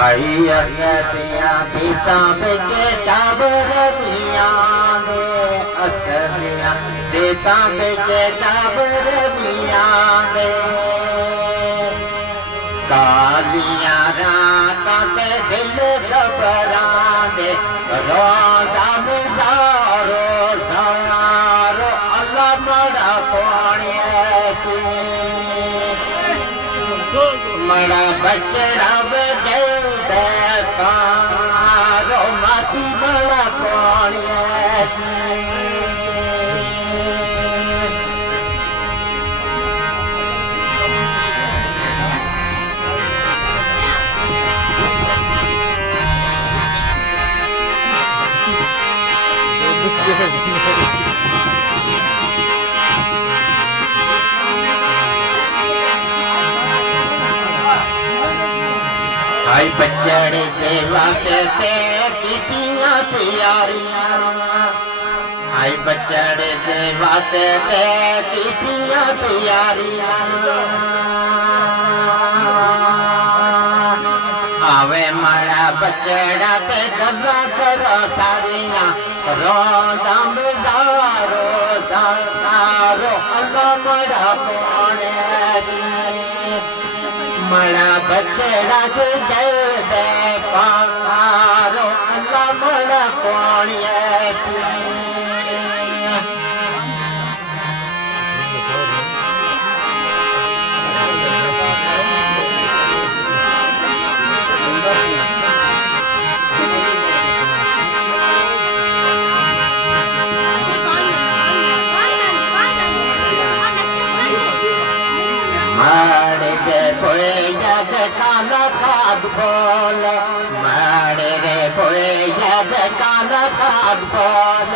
आई असदिया दिशा बिच टाबर मियां दे असदिया दिशा बिच टाबर मियां दे कालियां रातां ते दिल घबरांदे रोंदा मिसारो सारो अल्लाह मड़ा कौन ऐसी मड़ा बचड़ा पारो मासी बड़ा कौन ऐसी आई बच्चड़े दे वास्ते कीतियां तैयारियां आई बच्चड़े दे वास्ते कीतियां तैयारियां आवे मारा बच्चड़ा ते गल्ला करो सारियां रोंदा मिजारो सारो अल्लाह मड़ा कौन ऐसी मड़ा बचड़ा दे पारो अल्लाह मड़ा कौन ऐसी मारे रे कोई जग काला काग बोल मारे रे कोई जग काला काग बोल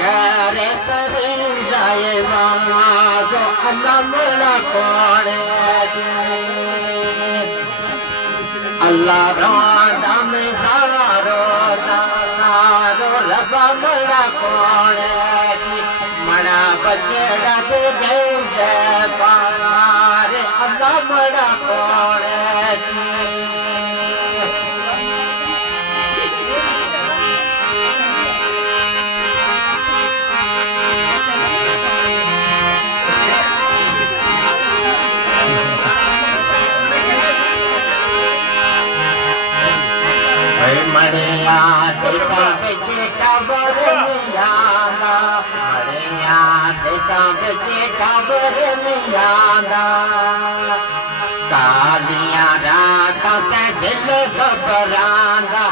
करे सरी जाए माजो अल्लाह मड़ा कौन ऐसी अल्लाह रोंदा मिसारो सारो लबा मड़ा कौन ऐसी मड़ा बचड़ा दे पारे अल्लाह मड़ा कौन ऐसी मड़िया दिशा बिच टाबर मियां मड़िया दिशा बिच टाबर मियां कालियां रातां ते दिल घबरांदा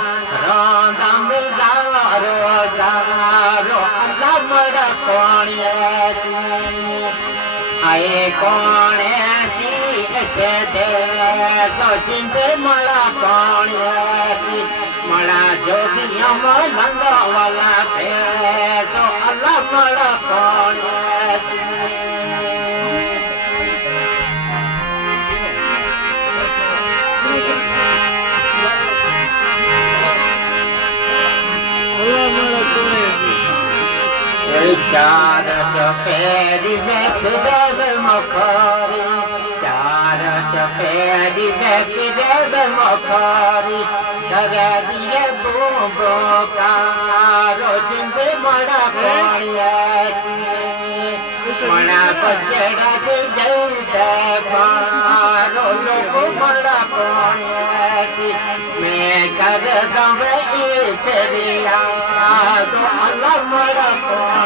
रोंदा मिजारो सारो अल्लाह मड़ा कौन ऐसी आए कौन ऐसी ऐसे दे सो जिंदे मड़ा कौन ऐसी मड़ा जोगिया मलंगा वाला सो अल्लाह मड़ा कौन ऐसी चार चपेरी में फिर मखारी चार चपेरी में फिर मखारी कर दिए बूबो कारो जिंदे मड़ा कौन ऐसी मड़ा बचड़ा दे पारो लोगो मड़ा कौन ऐसी मैं कर दवे तेरी याद अल्लाह मड़ा कौन